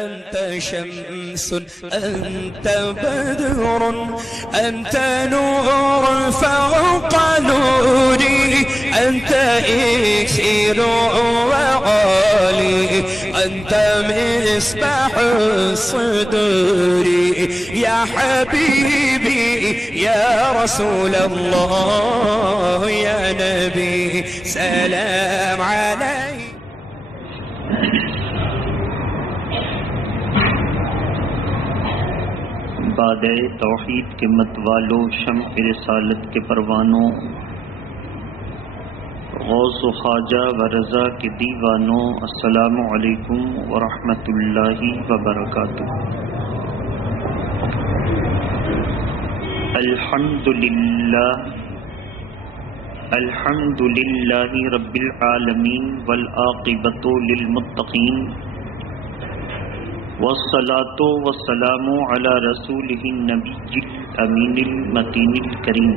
أنت شمس أنت بدر أنت نور فوق نوري أنت إكسير وعالي أنت مصباح الصدور يا حبيبي يا رسول الله يا نبي سلام عليك. باد توحید کے متوالوں، شمع رسالت کے پروانوں، غوث و خواجہ و رضا کے دیوانوں، السلام علیکم ورحمۃ اللہ وبرکاتہ. الحمد للہ رب العالمین والعاقبۃ للمتقین والصلاة والسلام على رسوله النبي الأمين المتين الكريم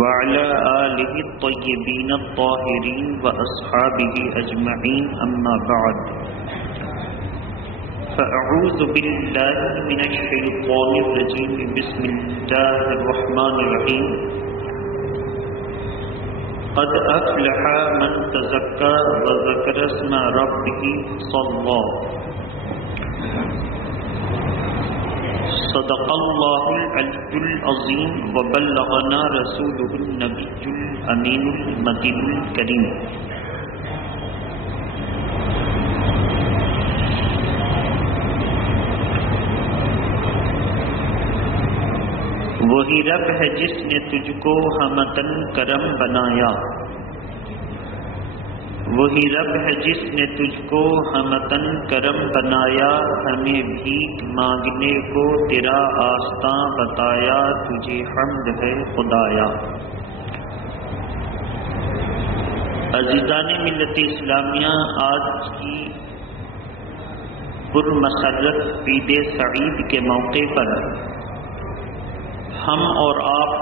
وعلى آله الطيبين الطاهرين وأصحابه أجمعين أما بعد فأعوذ بالله من الشيطان الرجيم بسم الله الرحمن الرحيم قد أفلح من تزكى وذكر اسم ربه صلى. صدق الله العلي العظيم وبلغنا رسوله النبي الأمين المتين الكريم. وہی رب ہے جس نے تجھ کو ہمتن کرم بنایا، وہی رب ہے جس نے تجھ کو ہمتن کرم بنایا، ہمیں بھیک مانگنے کو تیرا آستاں بتایا، تجھے حمد ہے خدایا. عزیزان ملت اسلامیہ، آج کی پرمسرت عید سعید کے موقع پر ہم اور آپ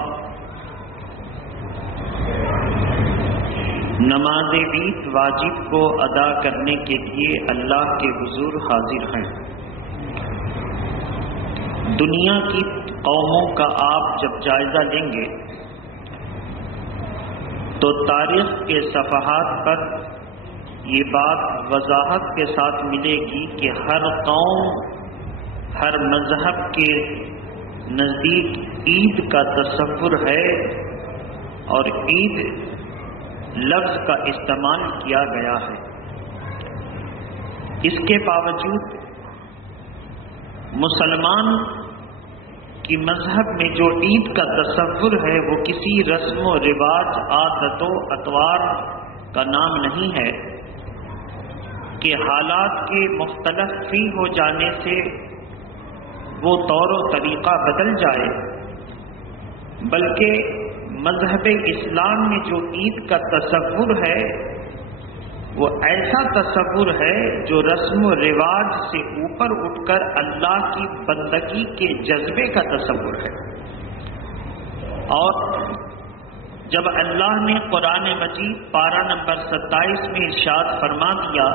نماز عید واجب کو ادا کرنے کے لیے اللہ کے حضور حاضر ہیں. دنیا کی قوموں کا آپ جب جائزہ لیں گے تو تاریخ کے صفحات پر یہ بات وضاحت کے ساتھ ملے گی کہ ہر قوم، ہر مذہب کے نزدیک عید کا تصور ہے اور عید لفظ کا استعمال کیا گیا ہے. اس کے باوجود مسلمان کی مذہب میں جو عید کا تصور ہے وہ کسی رسم و رواج، عادت و اطوار کا نام نہیں ہے کہ حالات کے مختلف فی ہو جانے سے وہ طور و طریقہ بدل جائے، بلکہ مذہب اسلام میں جو عید کا تصور ہے وہ ایسا تصور ہے جو رسم و رواج سے اوپر اٹھ کر اللہ کی بندگی کے جذبے کا تصور ہے. اور جب اللہ نے قرآن مجید پارہ نمبر 27 میں ارشاد فرما دیا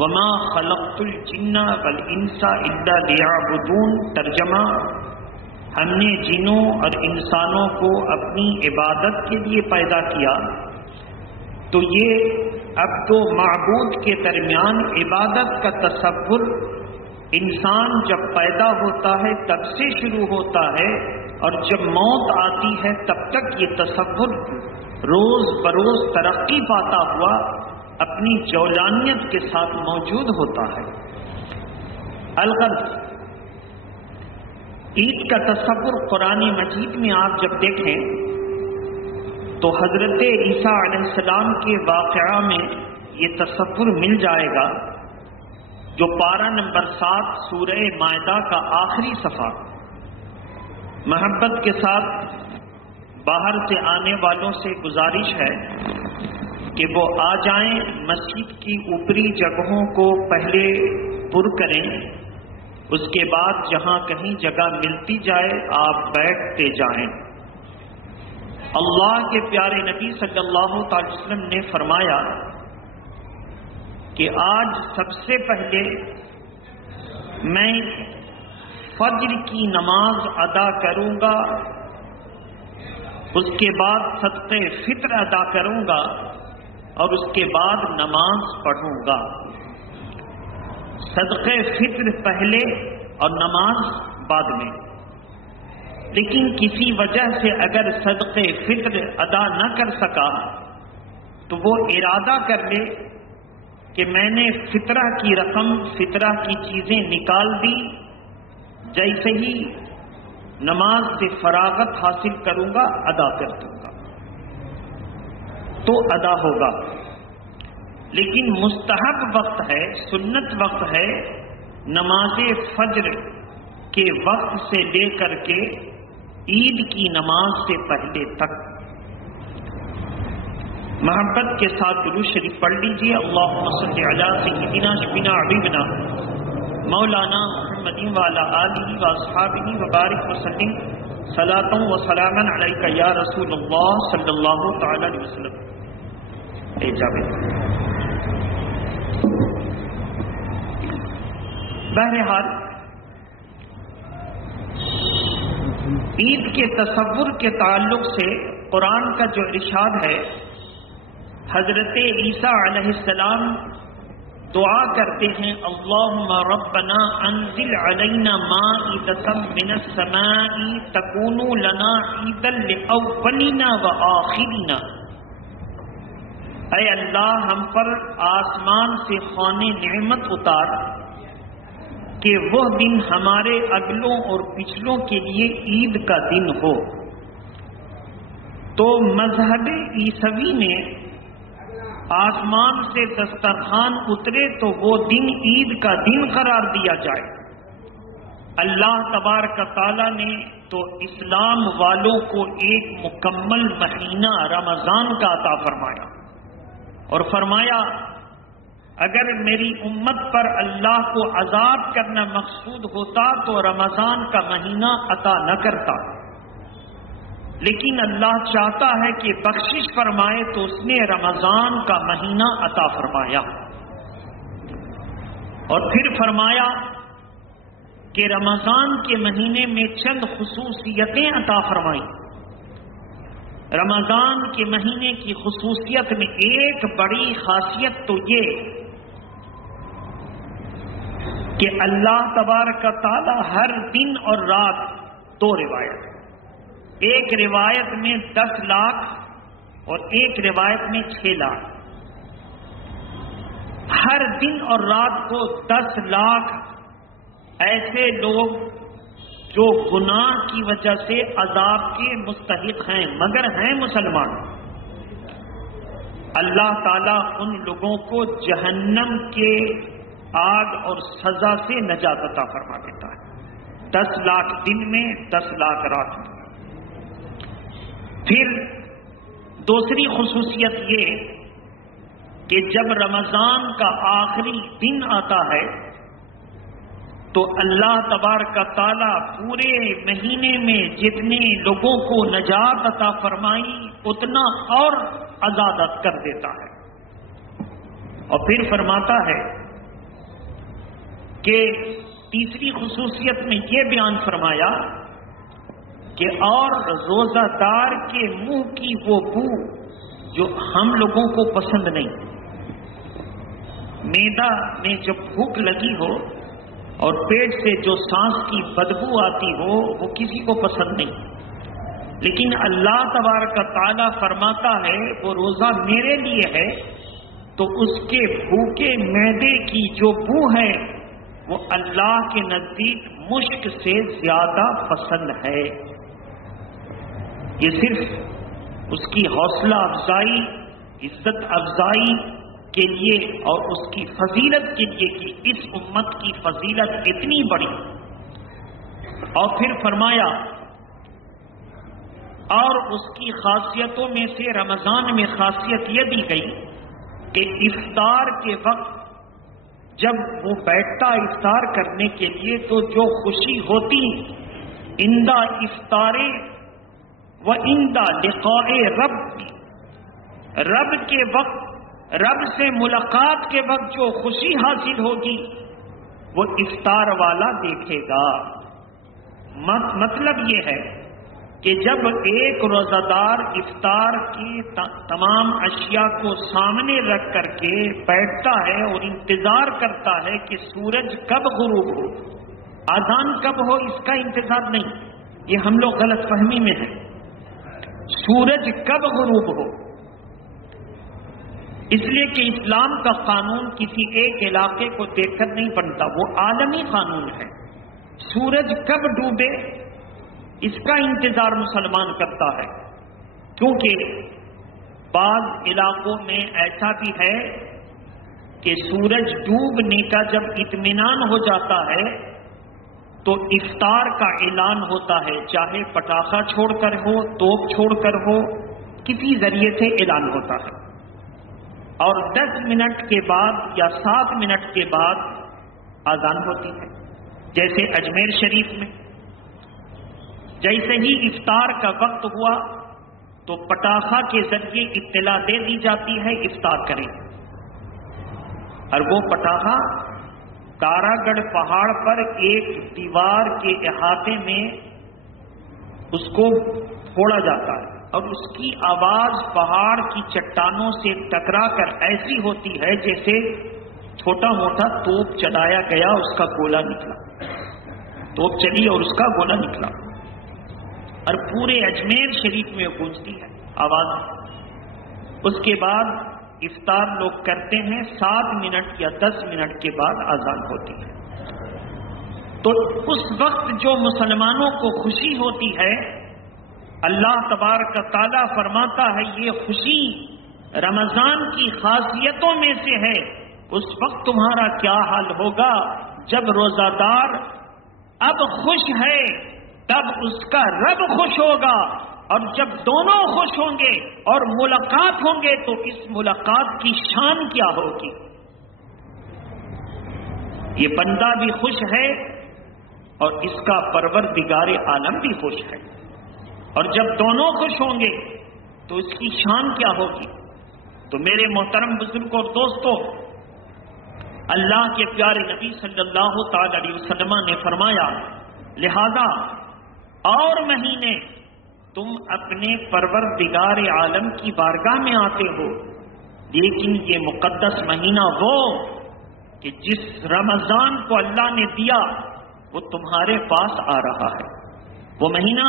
وما خلقت الجن والانس الا ليعبدون، ترجمہ ہم نے جنوں اور انسانوں کو اپنی عبادت کے لیے پیدا کیا، تو یہ عبد و معبود کے درمیان عبادت کا تصور انسان جب پیدا ہوتا ہے تب سے شروع ہوتا ہے، اور جب موت آتی ہے تب تک یہ تصور روز بروز ترقی پاتا ہوا اپنی جولانیت کے ساتھ موجود ہوتا ہے. الغرض عید کا تصور قرآن مجید میں آپ جب دیکھیں تو حضرت عیسیٰ علیہ السلام کے واقعہ میں یہ تصور مل جائے گا جو پارہ نمبر 7 سورہ مائدہ کا آخری صفحہ. محبت کے ساتھ باہر سے آنے والوں سے گزارش ہے کہ وہ آ جائیں، مسجد کی اوپری جگہوں کو پہلے پر کریں، اس کے بعد جہاں کہیں جگہ ملتی جائے آپ بیٹھتے جائیں. اللہ کے پیارے نبی صلی اللہ علیہ وسلم نے فرمایا کہ آج سب سے پہلے میں فجر کی نماز ادا کروں گا، اس کے بعد صدقے فطر ادا کروں گا اور اس کے بعد نماز پڑھوں گا۔ صدقے فطر پہلے اور نماز بعد میں۔ لیکن کسی وجہ سے اگر صدقے فطر ادا نہ کر سکا تو وہ ارادہ کر لے کہ میں نے فطرہ کی رقم، فطرہ کی چیزیں نکال دی، جیسے ہی نماز سے فراغت حاصل کروں گا ادا کر دوں گا تو ادا ہوگا۔ لیکن مستحب وقت ہے، سنت وقت ہے نماز فجر کے وقت سے لے کر کے عید کی نماز سے پہلے تک۔ محبت کے ساتھ درود شریف پڑھ لیجیے۔ اللہم صلی علی سیدنا شفینا حبیبنا مولانا محمد وعلی آلہ واصحابہ وبارک وسلم صلاۃ و سلاما علیک یا رسول اللہ صلی اللہ تعالی علیہ وسلم۔ اے جاوید، بہرحال عید کے تصور کے تعلق سے قرآن کا جو ارشاد ہے، حضرت عیسیٰ علیہ السلام دعا کرتے ہیں اللہم ربنا انزل علینا مائدۃ من السماء تکون لنا عیدا لاولنا وآخرنا۔ اے اللہ، ہم پر آسمان سے خوان نعمت اتار کہ وہ دن ہمارے اگلوں اور پچھلوں کے لیے عید کا دن ہو۔ تو مذہب عیسوی میں آسمان سے دسترخوان اترے تو وہ دن عید کا دن قرار دیا جائے۔ اللہ تبارک تعالیٰ نے تو اسلام والوں کو ایک مکمل مہینہ رمضان کا عطا فرمایا اور فرمایا اگر میری امت پر اللہ کو عذاب کرنا مقصود ہوتا تو رمضان کا مہینہ عطا نہ کرتا، لیکن اللہ چاہتا ہے کہ بخشش فرمائے تو اس نے رمضان کا مہینہ عطا فرمایا۔ اور پھر فرمایا کہ رمضان کے مہینے میں چند خصوصیتیں عطا فرمائیں۔ رمضان کے مہینے کی خصوصیت میں ایک بڑی خاصیت تو یہ کہ اللہ تبارک تعالی ہر دن اور رات دو روایت، ایک روایت میں 10 لاکھ اور ایک روایت میں 6 لاکھ، ہر دن اور رات کو 10 لاکھ ایسے لوگ جو گناہ کی وجہ سے عذاب کے مستحق ہیں مگر ہیں مسلمان، اللہ تعالیٰ ان لوگوں کو جہنم کے آگ اور سزا سے نجات عطا فرما دیتا ہے، 10 لاکھ دن میں 10 لاکھ رات میں۔ پھر دوسری خصوصیت یہ کہ جب رمضان کا آخری دن آتا ہے تو اللہ تبارک تعالیٰ پورے مہینے میں جتنے لوگوں کو نجات عطا فرمائی اتنا اور آزاد کر دیتا ہے۔ اور پھر فرماتا ہے کہ تیسری خصوصیت میں یہ بیان فرمایا کہ اور روزہ دار کے منہ کی وہ بو جو ہم لوگوں کو پسند نہیں، معدہ میں جب بھوک لگی ہو اور پیٹ سے جو سانس کی بدبو آتی ہو وہ کسی کو پسند نہیں، لیکن اللہ تبارک تعالیٰ فرماتا ہے وہ روزہ میرے لیے ہے تو اس کے بھوکے معدے کی جو بو ہے وہ اللہ کے نزدیک مشک سے زیادہ پسند ہے۔ یہ صرف اس کی حوصلہ افزائی، عزت افزائی کے لیے اور اس کی فضیلت کے لیے کہ اس امت کی فضیلت اتنی بڑی۔ اور پھر فرمایا اور اس کی خاصیتوں میں سے رمضان میں خاصیت یہ دی گئی کہ افطار کے وقت جب وہ بیٹھتا افطار کرنے کے لیے تو جو خوشی ہوتی اندہ افطارے و اندہ لقاء رب، رب کے وقت رب سے ملاقات کے وقت جو خوشی حاصل ہوگی وہ افطار والا دیکھے گا۔ مطلب یہ ہے کہ جب ایک روزہ دار افطار کی تمام اشیاء کو سامنے رکھ کر کے بیٹھتا ہے اور انتظار کرتا ہے کہ سورج کب غروب ہو، اذان کب ہو، اس کا انتظار نہیں، یہ ہم لوگ غلط فہمی میں ہیں۔ سورج کب غروب ہو، اس لیے کہ اسلام کا قانون کسی ایک علاقے کو دیکھ کر نہیں بنتا، وہ عالمی قانون ہے۔ سورج کب ڈوبے اس کا انتظار مسلمان کرتا ہے، کیونکہ بعض علاقوں میں ایسا بھی ہے کہ سورج ڈوبنے کا جب اطمینان ہو جاتا ہے تو افطار کا اعلان ہوتا ہے، چاہے پٹاخہ چھوڑ کر ہو، توپ چھوڑ کر ہو، کسی ذریعے سے اعلان ہوتا ہے، اور 10 منٹ کے بعد یا 7 منٹ کے بعد اذان ہوتی ہے۔ جیسے اجمیر شریف میں جیسے ہی افطار کا وقت ہوا تو پٹاخہ کے ذریعے اطلاع دے دی جاتی ہے افطار کریں، اور وہ پٹاخہ تارا گڑھ پہاڑ پر ایک دیوار کے احاطے میں اس کو پھوڑا جاتا ہے، اور اس کی آواز پہاڑ کی چٹانوں سے ٹکرا کر ایسی ہوتی ہے جیسے چھوٹا موٹا توپ چلایا گیا، اس کا گولا نکلا، توپ چلی اور اس کا گولا نکلا، اور پورے اجمیر شریف میں گونجتی ہے آواز۔ اس کے بعد افطار لوگ کرتے ہیں، 7 منٹ یا 10 منٹ کے بعد اذان ہوتی ہے۔ تو اس وقت جو مسلمانوں کو خوشی ہوتی ہے، اللہ تبارک تعالیٰ فرماتا ہے یہ خوشی رمضان کی خاصیتوں میں سے ہے۔ اس وقت تمہارا کیا حال ہوگا جب روزہ دار اب خوش ہے، تب اس کا رب خوش ہوگا، اور جب دونوں خوش ہوں گے اور ملاقات ہوں گے تو اس ملاقات کی شان کیا ہوگی۔ یہ بندہ بھی خوش ہے اور اس کا پروردگار عالم بھی خوش ہے، اور جب دونوں خوش ہوں گے تو اس کی شان کیا ہوگی۔ تو میرے محترم بزرگوں اور دوستوں، اللہ کے پیارے نبی صلی اللہ تعالی علیہ وسلم نے فرمایا، لہذا اور مہینے تم اپنے پروردگار عالم کی بارگاہ میں آتے ہو، لیکن یہ مقدس مہینہ وہ کہ جس رمضان کو اللہ نے دیا وہ تمہارے پاس آ رہا ہے، وہ مہینہ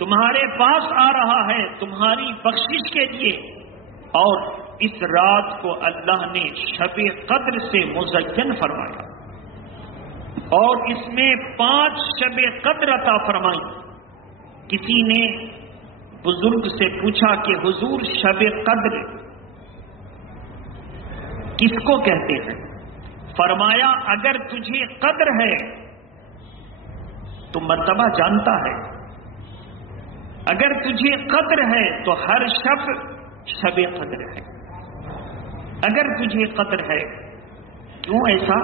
تمہارے پاس آ رہا ہے تمہاری بخشش کے لیے، اور اس رات کو اللہ نے شب قدر سے مزین فرمایا، اور اس میں 5 شب قدر عطا فرمائی۔ کسی نے بزرگ سے پوچھا کہ حضور شب قدر کس کو کہتے ہیں؟ فرمایا اگر تجھے قدر ہے تو مرتبہ جانتا ہے، اگر تجھے قدر ہے تو ہر شب شب قدر ہے، اگر تجھے قدر ہے۔ کیوں ایسا؟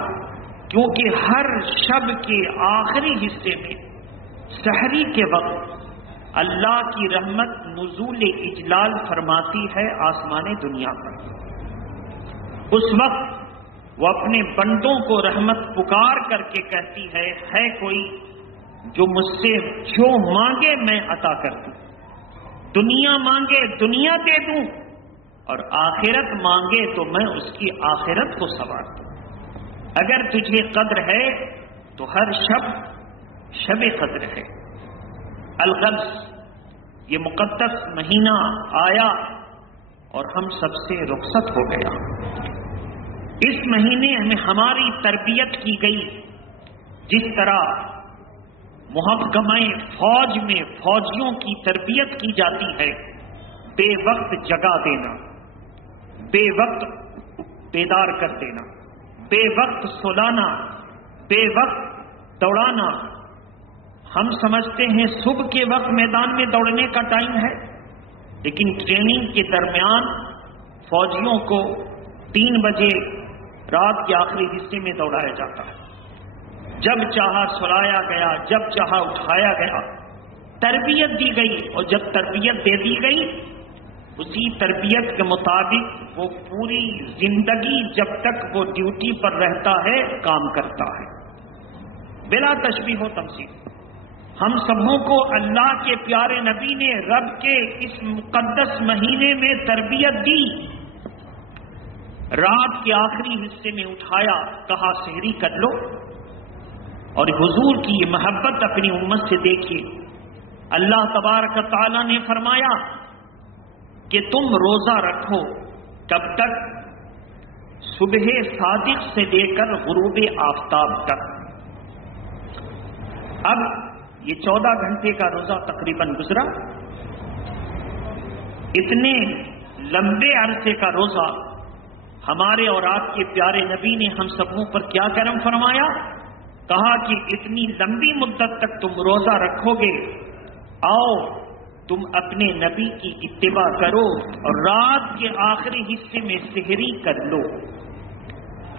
کیونکہ ہر شب کے آخری حصے میں سحری کے وقت اللہ کی رحمت نزول اجلال فرماتی ہے آسمان دنیا پر۔ اس وقت وہ اپنے بندوں کو رحمت پکار کر کے کہتی ہے کوئی جو مجھ سے جو مانگے میں عطا کر دوں، دنیا مانگے دنیا دے دوں، اور آخرت مانگے تو میں اس کی آخرت کو سنوار دوں۔ اگر تجھے قدر ہے تو ہر شب شب قدر ہے۔ الغمس، یہ مقدس مہینہ آیا اور ہم سب سے رخصت ہو گیا۔ اس مہینے میں ہماری تربیت کی گئی، جس طرح محکمہ فوج میں فوجیوں کی تربیت کی جاتی ہے، بے وقت جگا دینا، بے وقت بیدار کر دینا، بے وقت سلانا، بے وقت دوڑانا۔ ہم سمجھتے ہیں صبح کے وقت میدان میں دوڑنے کا ٹائم ہے، لیکن ٹریننگ کے درمیان فوجیوں کو 3 بجے رات کے آخری حصے میں دوڑایا جاتا ہے، جب چاہا سلایا گیا، جب چاہا اٹھایا گیا، تربیت دی گئی، اور جب تربیت دے دی گئی اسی تربیت کے مطابق وہ پوری زندگی جب تک وہ ڈیوٹی پر رہتا ہے کام کرتا ہے، بلا تشبیہ و تمثیل۔ ہم سبوں کو اللہ کے پیارے نبی نے رب کے اس مقدس مہینے میں تربیت دی، رات کے آخری حصے میں اٹھایا، کہا سحری کر لو، اور حضور کی یہ محبت اپنی امت سے دیکھیے۔ اللہ تبارک تعالیٰ نے فرمایا کہ تم روزہ رکھو کب تک؟ صبح صادق سے لے کر غروب آفتاب تک۔ اب یہ 14 گھنٹے کا روزہ تقریباً گزرا، اتنے لمبے عرصے کا روزہ ہمارے اور آپ کے پیارے نبی نے ہم سبوں پر کیا کرم فرمایا؟ کہا کہ اتنی لمبی مدت تک تم روزہ رکھو گے، آؤ تم اپنے نبی کی اتباع کرو اور رات کے آخری حصے میں سحری کر لو۔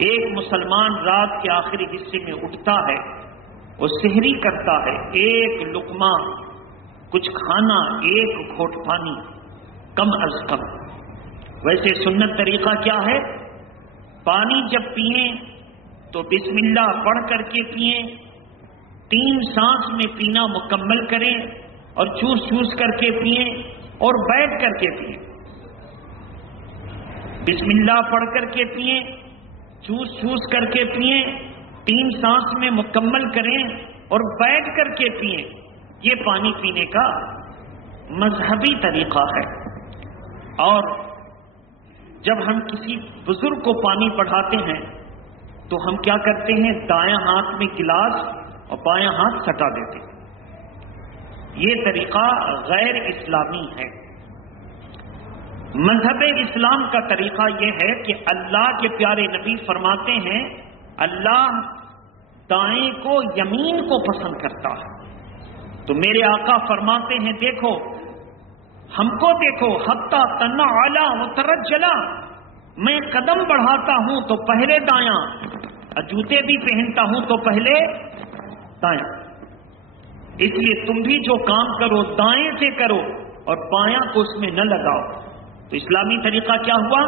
ایک مسلمان رات کے آخری حصے میں اٹھتا ہے، وہ سحری کرتا ہے، ایک لقمہ کچھ کھانا، ایک گھونٹ پانی، کم از کم۔ ویسے سنت طریقہ کیا ہے؟ پانی جب پئیں تو بسم اللہ پڑھ کر کے پئیں، 3 سانس میں پینا مکمل کریں اور چوس چوس کر کے پئیں اور بیٹھ کر کے پئیں۔ بسم اللہ پڑھ کر کے پئیں، چوس چوس کر کے پئیں، 3 سانس میں مکمل کریں اور بیٹھ کر کے پئیں۔ یہ پانی پینے کا مذہبی طریقہ ہے۔ اور جب ہم کسی بزرگ کو پانی پڑھاتے ہیں تو ہم کیا کرتے ہیں؟ دایاں ہاتھ میں گلاس اور بایاں ہاتھ سٹا دیتے ہیں۔ یہ طریقہ غیر اسلامی ہے۔ مذہب اسلام کا طریقہ یہ ہے کہ اللہ کے پیارے نبی فرماتے ہیں اللہ دائیں کو یمین کو پسند کرتا ہے، تو میرے آقا فرماتے ہیں دیکھو ہم کو دیکھو، حتی تنعلا وترجلا، میں قدم بڑھاتا ہوں تو پہلے دایاں، جوتے بھی پہنتا ہوں تو پہلے دایاں۔ اس لیے تم بھی جو کام کرو دائیں سے کرو اور بایاں کو اس میں نہ لگاؤ۔ تو اسلامی طریقہ کیا ہوا؟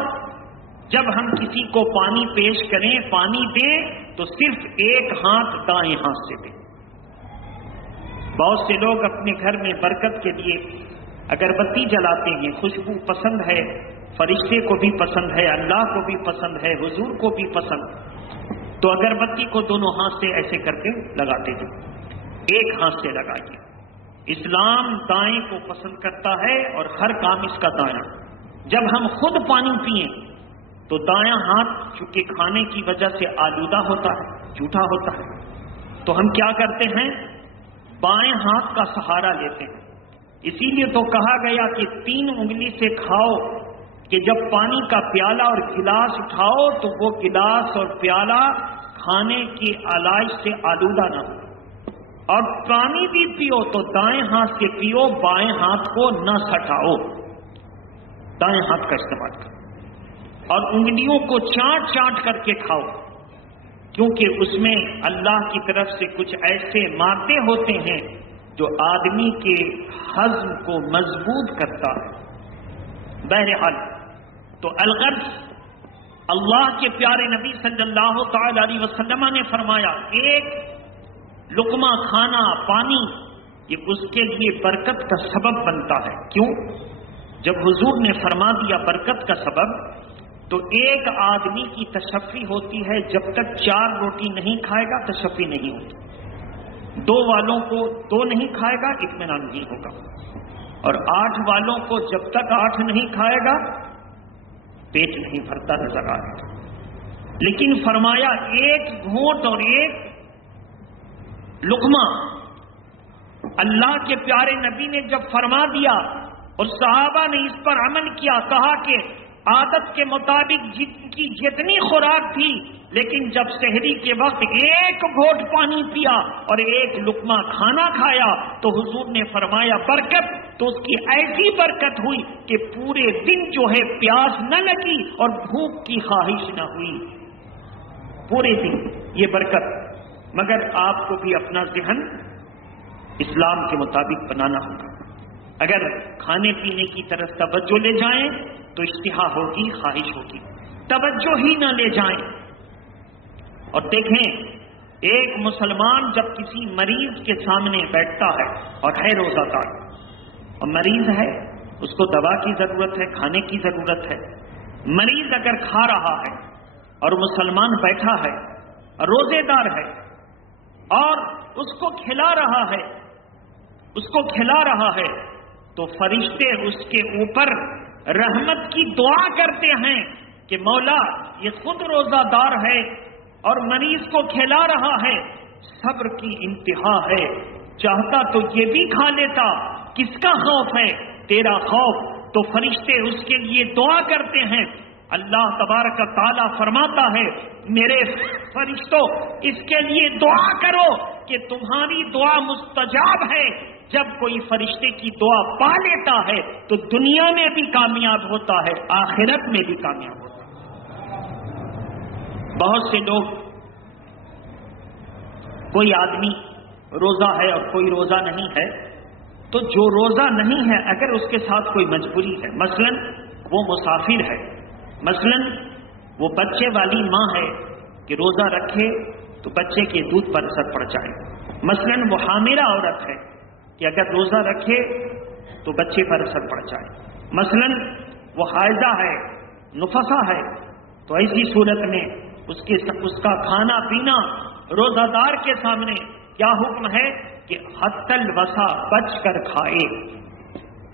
جب ہم کسی کو پانی پیش کریں، پانی دیں تو صرف ایک ہاتھ دائیں ہاتھ سے دیں۔ بہت سے لوگ اپنے گھر میں برکت کے لیے اگربتی جلاتے ہیں، خوشبو پسند ہے، فرشتے کو بھی پسند ہے، اللہ کو بھی پسند ہے، حضور کو بھی پسند، تو اگربتی کو دونوں ہاتھ سے ایسے کر کے لگاتے ہیں، ایک ہاتھ سے لگائیے۔ اسلام دائیں کو پسند کرتا ہے اور ہر کام اس کا دایاں۔ جب ہم خود پانی پئیں تو دایاں ہاتھ چونکہ کھانے کی وجہ سے آلودہ ہوتا ہے، جھوٹا ہوتا ہے، تو ہم کیا کرتے ہیں؟ بائیں ہاتھ کا سہارا لیتے ہیں۔ اسی لیے تو کہا گیا کہ 3 انگلی سے کھاؤ، کہ جب پانی کا پیالہ اور گلاس اٹھاؤ تو وہ گلاس اور پیالہ کھانے کی آلائش سے آلودہ نہ ہو، اور پانی بھی پیو تو دائیں ہاتھ سے پیو، بائیں ہاتھ کو نہ سٹاؤ، دائیں ہاتھ کا استعمال کرو، اور انگلیوں کو چاٹ چاٹ کر کے کھاؤ، کیونکہ اس میں اللہ کی طرف سے کچھ ایسے مادے ہوتے ہیں جو آدمی کے ہضم کو مضبوط کرتا ہے۔ بہرحال تو الغرض اللہ کے پیارے نبی صلی اللہ تعالی علیہ وسلم نے فرمایا ایک لقمہ کھانا پانی یہ اس کے لیے برکت کا سبب بنتا ہے۔ کیوں؟ جب حضور نے فرما دیا برکت کا سبب، تو ایک آدمی کی تشفی ہوتی ہے، جب تک 4 روٹی نہیں کھائے گا تشفی نہیں ہوتی، 2 والوں کو 2 نہیں کھائے گا اطمینان نہیں ہوگا، اور 8 والوں کو جب تک 8 نہیں کھائے گا پیٹ نہیں بھرتا نظر آ رہا۔ لیکن فرمایا ایک گھونٹ اور ایک لقمہ، اللہ کے پیارے نبی نے جب فرما دیا اور صحابہ نے اس پر عمل کیا، کہا کہ عادت کے مطابق کی جتنی خوراک تھی، لیکن جب سحری کے وقت ایک گھونٹ پانی پیا اور ایک لقمہ کھانا کھایا تو حضور نے فرمایا برکت، تو اس کی ایسی برکت ہوئی کہ پورے دن جو ہے پیاس نہ لگی اور بھوک کی خواہش نہ ہوئی، پورے دن یہ برکت۔ مگر آپ کو بھی اپنا ذہن اسلام کے مطابق بنانا ہوگا۔ اگر کھانے پینے کی طرف توجہ لے جائیں تو اشتہا ہوگی، خواہش ہوگی، توجہ ہی نہ لے جائیں۔ اور دیکھیں، ایک مسلمان جب کسی مریض کے سامنے بیٹھتا ہے اور ہے روزہ دار اور مریض ہے، اس کو دوا کی ضرورت ہے، کھانے کی ضرورت ہے، مریض اگر کھا رہا ہے اور مسلمان بیٹھا ہے اور روزے دار ہے اور اس کو کھلا رہا ہے تو فرشتے اس کے اوپر رحمت کی دعا کرتے ہیں کہ مولا یہ خود روزہ دار ہے اور مریض کو کھلا رہا ہے، صبر کی انتہا ہے، چاہتا تو یہ بھی کھا لیتا، کس کا خوف ہے؟ تیرا خوف۔ تو فرشتے اس کے لیے دعا کرتے ہیں۔ اللہ تبارک تعالیٰ فرماتا ہے میرے فرشتوں اس کے لیے دعا کرو کہ تمہاری دعا مستجاب ہے۔ جب کوئی فرشتے کی دعا پا لیتا ہے تو دنیا میں بھی کامیاب ہوتا ہے، آخرت میں بھی کامیاب ہوتا ہے۔ بہت سے لوگ، کوئی آدمی روزہ ہے اور کوئی روزہ نہیں ہے، تو جو روزہ نہیں ہے اگر اس کے ساتھ کوئی مجبوری ہے، مثلا وہ مسافر ہے، مثلا وہ بچے والی ماں ہے کہ روزہ رکھے تو بچے کے دودھ پر اثر پڑ جائے، مثلا وہ حاملہ عورت ہے کہ اگر روزہ رکھے تو بچے پر اثر پڑ جائے، مثلا وہ حائضہ ہے، نفسا ہے، تو ایسی صورت میں اس کا کھانا پینا روزہ دار کے سامنے کیا حکم ہے کہ حتی الوسع بچ کر کھائے۔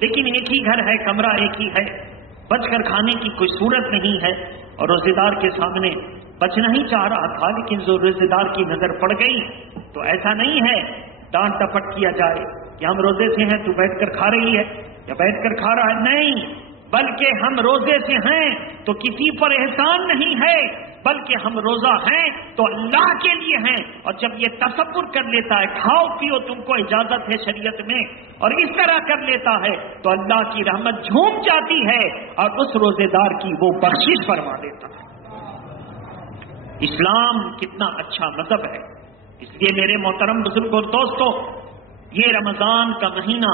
لیکن ایک ہی گھر ہے، کمرہ ایک ہی ہے، بچ کر کھانے کی کوئی صورت نہیں ہے اور روزے دار کے سامنے بچنا ہی چاہ رہا تھا لیکن جو روزے دار کی نظر پڑ گئی تو ایسا نہیں ہے ڈانٹ ٹپٹ کیا جائے کہ ہم روزے سے ہیں تو بیٹھ کر کھا رہی ہے یا بیٹھ کر کھا رہا ہے، نہیں، بلکہ ہم روزے سے ہیں تو کسی پر احسان نہیں ہے، بلکہ ہم روزہ ہیں تو اللہ کے لیے ہیں۔ اور جب یہ تصور کر لیتا ہے کھاؤ پیو تم کو اجازت ہے شریعت میں اور اس طرح کر لیتا ہے تو اللہ کی رحمت جھوم جاتی ہے اور اس روزے دار کی وہ بخشش فرما دیتا ہے۔ اسلام کتنا اچھا مذہب ہے۔ اس لیے میرے محترم بزرگ اور دوستو، یہ رمضان کا مہینہ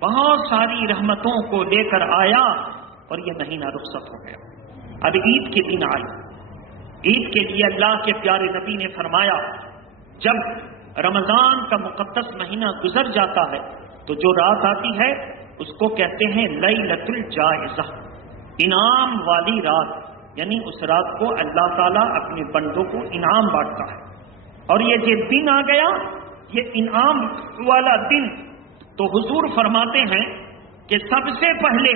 بہت ساری رحمتوں کو لے کر آیا اور یہ مہینہ رخصت ہو گیا۔ اب عید کے دن آئی، عید کے لیے اللہ کے پیارے نبی نے فرمایا جب رمضان کا مقدس مہینہ گزر جاتا ہے تو جو رات آتی ہے اس کو کہتے ہیں لیلۃ الجائزہ، انعام والی رات، یعنی اس رات کو اللہ تعالیٰ اپنے بندوں کو انعام بانٹتا ہے۔ اور یہ جو دن آ گیا یہ انعام والا دن، تو حضور فرماتے ہیں کہ سب سے پہلے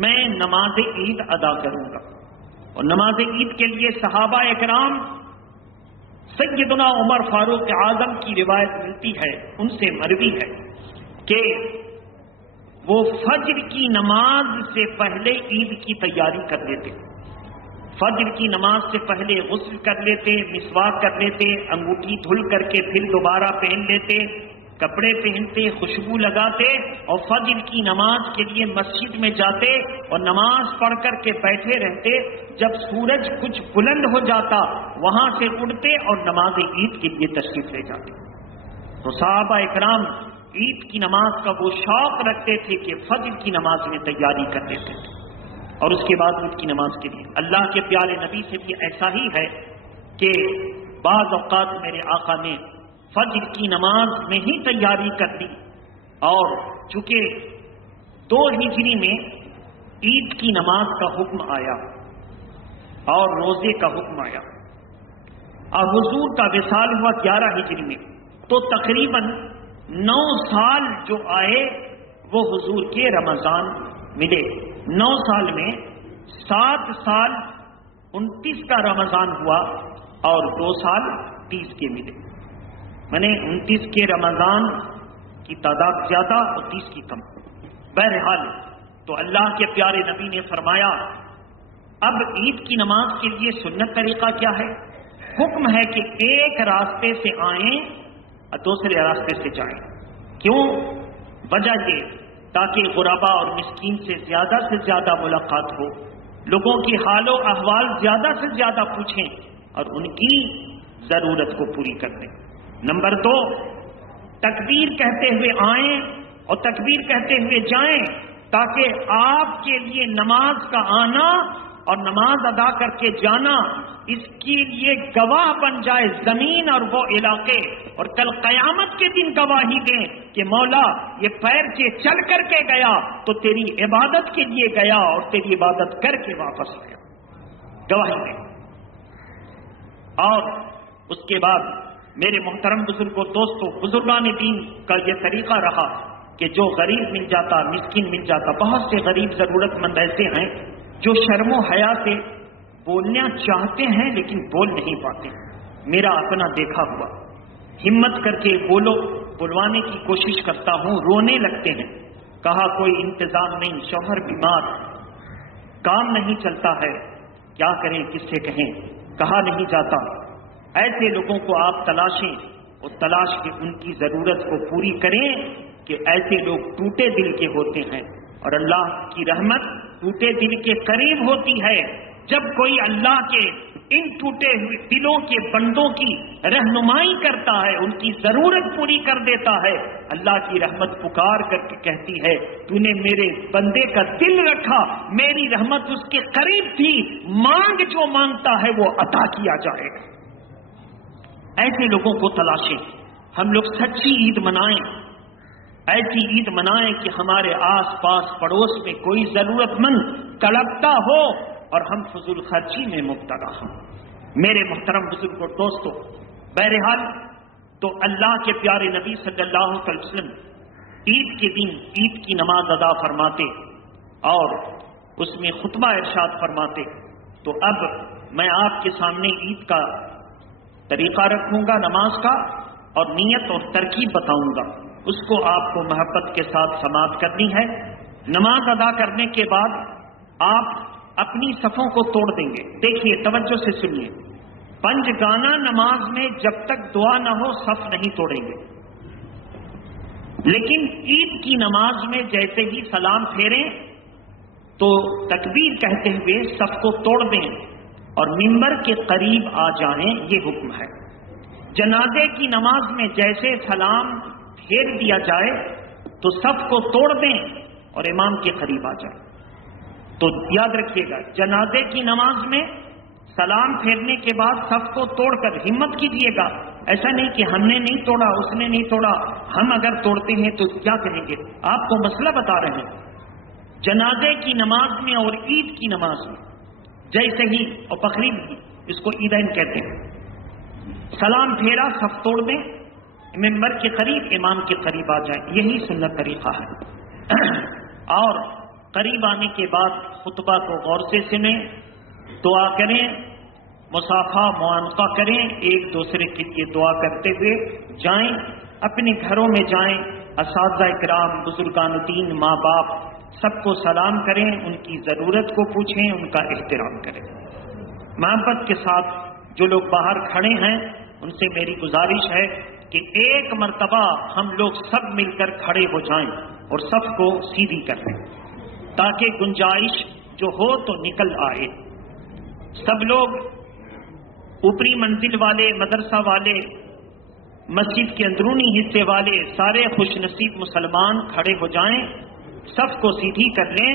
میں نماز عید ادا کروں گا۔ اور نماز عید کے لیے صحابہ اکرام سیدنا عمر فاروق اعظم کی روایت ملتی ہے، ان سے مروی ہے کہ وہ فجر کی نماز سے پہلے عید کی تیاری کر لیتے، فجر کی نماز سے پہلے غسل کر لیتے، مسواک کر لیتے، انگوٹھی دھل کر کے پھر دوبارہ پہن لیتے، کپڑے پہنتے، خوشبو لگاتے اور فجر کی نماز کے لیے مسجد میں جاتے اور نماز پڑھ کر کے بیٹھے رہتے۔ جب سورج کچھ بلند ہو جاتا وہاں سے اٹھتے اور نماز عید کے لیے تشریف لے جاتے۔ تو صحابہ اکرام عید کی نماز کا وہ شوق رکھتے تھے کہ فجر کی نماز میں تیاری کر لیتے تھے اور اس کے بعد عید کی نماز کے لیے۔ اللہ کے پیارے نبی سے بھی ایسا ہی ہے کہ بعض اوقات میرے آقا نے فجر کی نماز میں ہی تیاری کر دی، اور چونکہ 2 ہجری میں عید کی نماز کا حکم آیا اور روزے کا حکم آیا اور حضور کا وصال ہوا 11 ہجری میں، تو تقریباً 9 سال جو آئے وہ حضور کے رمضان ملے۔ 9 سال میں 7 سال 29 کا رمضان ہوا اور 2 سال 30 کے ملے، میں نے 29 کے رمضان کی تعداد زیادہ اور 30 کی کم۔ بہرحال تو اللہ کے پیارے نبی نے فرمایا اب عید کی نماز کے لیے سنت طریقہ کیا ہے؟ حکم ہے کہ ایک راستے سے آئیں اور دوسرے راستے سے جائیں۔ کیوں؟ وجہ یہ تاکہ غربا اور مسکین سے زیادہ ملاقات ہو، لوگوں کی حال و احوال زیادہ سے زیادہ پوچھیں اور ان کی ضرورت کو پوری کر دیں۔ نمبر 2، تکبیر کہتے ہوئے آئیں اور تکبیر کہتے ہوئے جائیں تاکہ آپ کے لیے نماز کا آنا اور نماز ادا کر کے جانا اس کے لیے گواہ بن جائے زمین اور وہ علاقے، اور کل قیامت کے دن گواہی دیں کہ مولا یہ پیر سے چل کر کے گیا تو تیری عبادت کے لیے گیا اور تیری عبادت کر کے واپس آیا، گواہی دیں۔ اور اس کے بعد میرے محترم بزرگوں دوستوں، بزرگان دین کا یہ طریقہ رہا کہ جو غریب مل جاتا، مسکین مل جاتا، بہت سے غریب ضرورت مند ایسے ہیں جو شرم و حیا سے بولنا چاہتے ہیں لیکن بول نہیں پاتے، میرا اپنا دیکھا ہوا، ہمت کر کے بلوانے کی کوشش کرتا ہوں، رونے لگتے ہیں، کہا کوئی انتظام نہیں، شوہر بیمار، کام نہیں چلتا ہے، کیا کریں کس سے کہیں، کہا نہیں جاتا۔ ایسے لوگوں کو آپ تلاشیں اور تلاش کے ان کی ضرورت کو پوری کریں کہ ایسے لوگ ٹوٹے دل کے ہوتے ہیں، اور اللہ کی رحمت ٹوٹے دل کے قریب ہوتی ہے۔ جب کوئی اللہ کے ان ٹوٹے ہوئے دلوں کے بندوں کی رہنمائی کرتا ہے، ان کی ضرورت پوری کر دیتا ہے، اللہ کی رحمت پکار کر کے کہتی ہے تو نے میرے بندے کا دل رکھا، میری رحمت اس کے قریب تھی، مانگ جو مانگتا ہے وہ عطا کیا جائے گا۔ ایسے لوگوں کو تلاشیں، ہم لوگ سچی عید منائیں، ایسی عید منائیں کہ ہمارے آس پاس پڑوس میں کوئی ضرورت مند تڑپتا ہو اور ہم فضول خرچی میں مبتلا ہوں۔ میرے محترم بزرگوں دوستوں، بہرحال تو اللہ کے پیارے نبی صلی اللہ علیہ وسلم عید کے دن عید کی نماز ادا فرماتے اور اس میں خطبہ ارشاد فرماتے۔ تو اب میں آپ کے سامنے عید کا طریقہ رکھوں گا نماز کا، اور نیت اور ترکیب بتاؤں گا، اس کو آپ کو محبت کے ساتھ سماعت کرنی ہے۔ نماز ادا کرنے کے بعد آپ اپنی صفوں کو توڑ دیں گے۔ دیکھیے توجہ سے سنیے، پنج گانا نماز میں جب تک دعا نہ ہو صف نہیں توڑیں گے، لیکن عید کی نماز میں جیسے ہی سلام پھیریں تو تکبیر کہتے ہوئے صف کو توڑ دیں اور منبر کے قریب آ جائیں، یہ حکم ہے۔ جنازے کی نماز میں جیسے سلام پھیر دیا جائے تو صف کو توڑ دیں اور امام کے قریب آ جائیں۔ تو یاد رکھیے گا، جنازے کی نماز میں سلام پھیرنے کے بعد صف کو توڑ کر ہمت کیجیے گا، ایسا نہیں کہ ہم نے نہیں توڑا، اس نے نہیں توڑا، ہم اگر توڑتے ہیں تو کیا کہیں گے۔ آپ کو مسئلہ بتا رہے ہیں، جنازے کی نماز میں اور عید کی نماز میں جیسے ہی، اور بقرعید بھی، اس کو عیدین کہتے ہیں، سلام پھیرا صف توڑ دیں، منبر کے قریب امام کے قریب آ جائیں، یہی سنت طریقہ ہے۔ اور قریب آنے کے بعد خطبہ کو غور سے سنیں، دعا کریں، مصافحہ معانقہ کریں، ایک دوسرے کے لیے دعا کرتے ہوئے جائیں، اپنے گھروں میں جائیں، اساتذہ کرام، بزرگان دین، ماں باپ سب کو سلام کریں، ان کی ضرورت کو پوچھیں، ان کا احترام کریں محبت کے ساتھ۔ جو لوگ باہر کھڑے ہیں ان سے میری گزارش ہے کہ ایک مرتبہ ہم لوگ سب مل کر کھڑے ہو جائیں اور صف کو سیدھی کر دیں تاکہ گنجائش جو ہو تو نکل آئے۔ سب لوگ اوپری منزل والے، مدرسہ والے، مسجد کے اندرونی حصے والے، سارے خوش نصیب مسلمان کھڑے ہو جائیں، صف کو سیدھی کر لیں،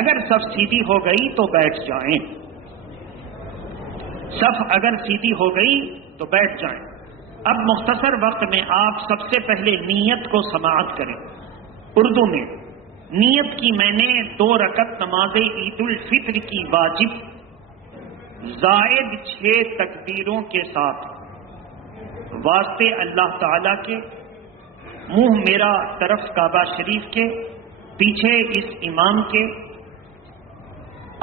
اگر صف سیدھی ہو گئی تو بیٹھ جائیں، صف اگر سیدھی ہو گئی تو بیٹھ جائیں۔ اب مختصر وقت میں آپ سب سے پہلے نیت کو سماعت کریں۔ اردو میں نیت کی میں نے 2 رکعت نماز عید الفطر کی واجب زائد 6 تکبیروں کے ساتھ واسطے اللہ تعالی کے، منہ میرا طرف کعبہ شریف کے، پیچھے اس امام کے،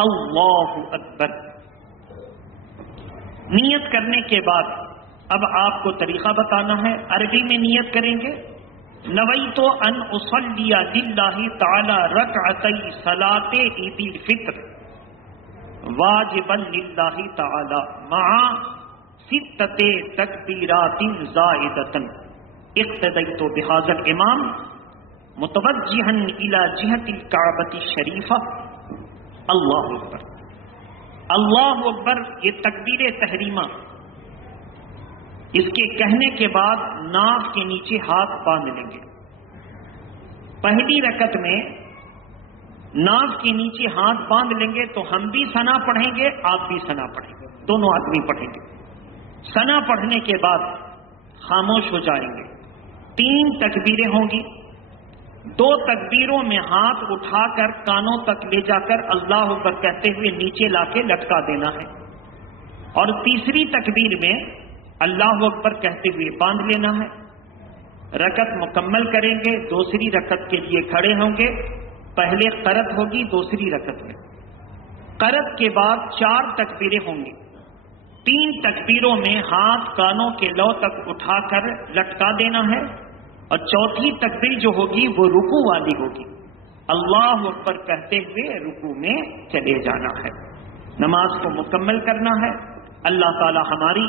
اللہ اکبر۔ نیت کرنے کے بعد اب آپ کو طریقہ بتانا ہے، عربی میں نیت کریں گے، نویت ان اصلی للہ تعالی رکعتی صلاۃ عید الفطر واجبا للہ تعالی مع 6 تکبیرات زائدۃ اقتدیت بہذا الامام متوجہا الی جہۃ الکعبۃ الشریفہ۔ اللہ اکبر، اللہ اکبر، یہ تکبیر تحریمہ، اس کے کہنے کے بعد ناک کے نیچے ہاتھ باندھ لیں گے، پہلی رکعت میں ناف کے نیچے ہاتھ باندھ لیں گے تو ہم بھی ثنا پڑھیں گے، آپ بھی ثنا پڑھیں گے، دونوں آدمی پڑھیں گے۔ ثنا پڑھنے کے بعد خاموش ہو جائیں گے، 3 تکبیریں ہوں گی، 2 تکبیروں میں ہاتھ اٹھا کر کانوں تک لے جا کر اللہ اکبر کہتے ہوئے نیچے لا کے لٹکا دینا ہے، اور تیسری تکبیر میں اللہ اکبر کہتے ہوئے باندھ لینا ہے۔ رکعت مکمل کریں گے، دوسری رکعت کے لیے کھڑے ہوں گے، پہلے قرأت ہوگی دوسری رکعت میں، قرأت کے بعد 4 تکبیریں ہوں گی، 3 تکبیروں میں ہاتھ کانوں کے لو تک اٹھا کر لٹکا دینا ہے، اور چوتھی تکبیر جو ہوگی وہ رکوع والی ہوگی، اللہ اکبر کہتے ہوئے رکوع میں چلے جانا ہے۔ نماز کو مکمل کرنا ہے۔ اللہ تعالی ہماری